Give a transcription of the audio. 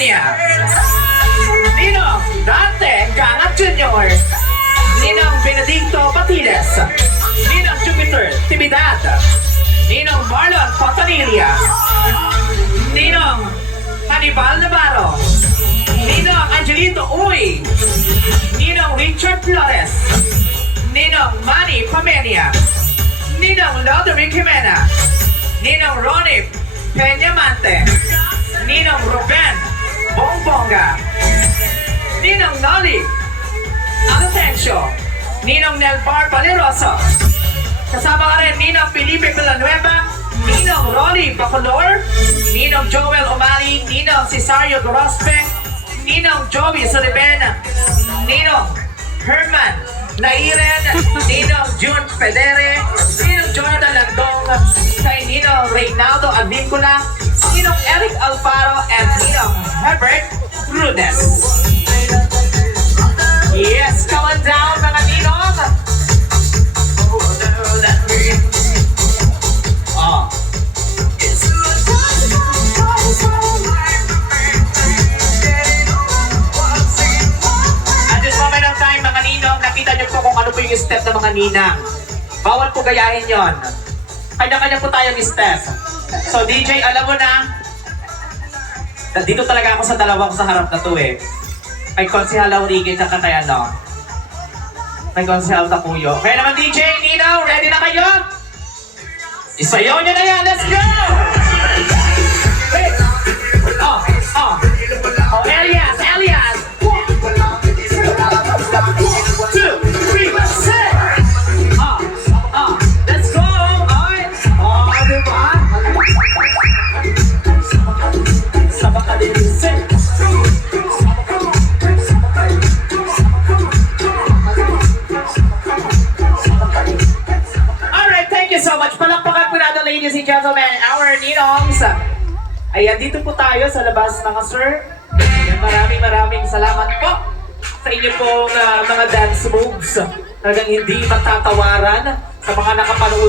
Pamenia, Ninong Dante Gangat Jr., Ninong Benedicto Batiles, Ninong Jupiter Tibidad, Ninong Marlon Fontanilla, Ninong Hannibal Navarro, Ninong Angelito Uy, Ninong Richard Flores, Ninong Manny Pamenia, Ninong Loderick Jimena, Ninong Ronnie Peñamante, Ninong Ruben Bongbonga, Ninong Noli Anatencio, Ninong Nelbar Valeroso, kasama ka rin Ninong Felipe Villanueva, Ninong Rolly Bacolor, Ninong Joel Omali, Ninong Cesario Gorospe, Ninong Joey Soliven, Ninong Herman Nairen, Ninong June Pedere, Ninong Jonathan Landong, kay Ninong Reynaldo Advincula, Ninong Eric Alfaro, and Ninong Herbert Rudes. Yes, come on down mga Ninong! Oh. At this moment of time mga Ninong, nakita niyo po kung ano po yung step ng mga Ninang. Bawal po gayahin yon. Kanya-kanya po tayong step. So DJ, alam mo na, dito talaga ako sa dalawa ko sa harap na to eh. Kay Konsehal Laurigin at kay ano, kay Konsehal Tapuyo. Kaya naman DJ, Nino, ready na kayo? Isayaw niyo na yan, let's go! Wait! Oh, oh. Oh, Elias, Elias! 1, 2, 3, 4! Let's go! Alright! Oh, diba? Sabak ka din yung set. Alright, thank you so much. Palakpakan po natin, ladies and gentlemen, our Ninongs. Ayan, dito po tayo sa labas mga sir. Ayan, maraming salamat po sa inyo pong mga dance moves. Talagang hindi matatawaran sa mga nakapanood.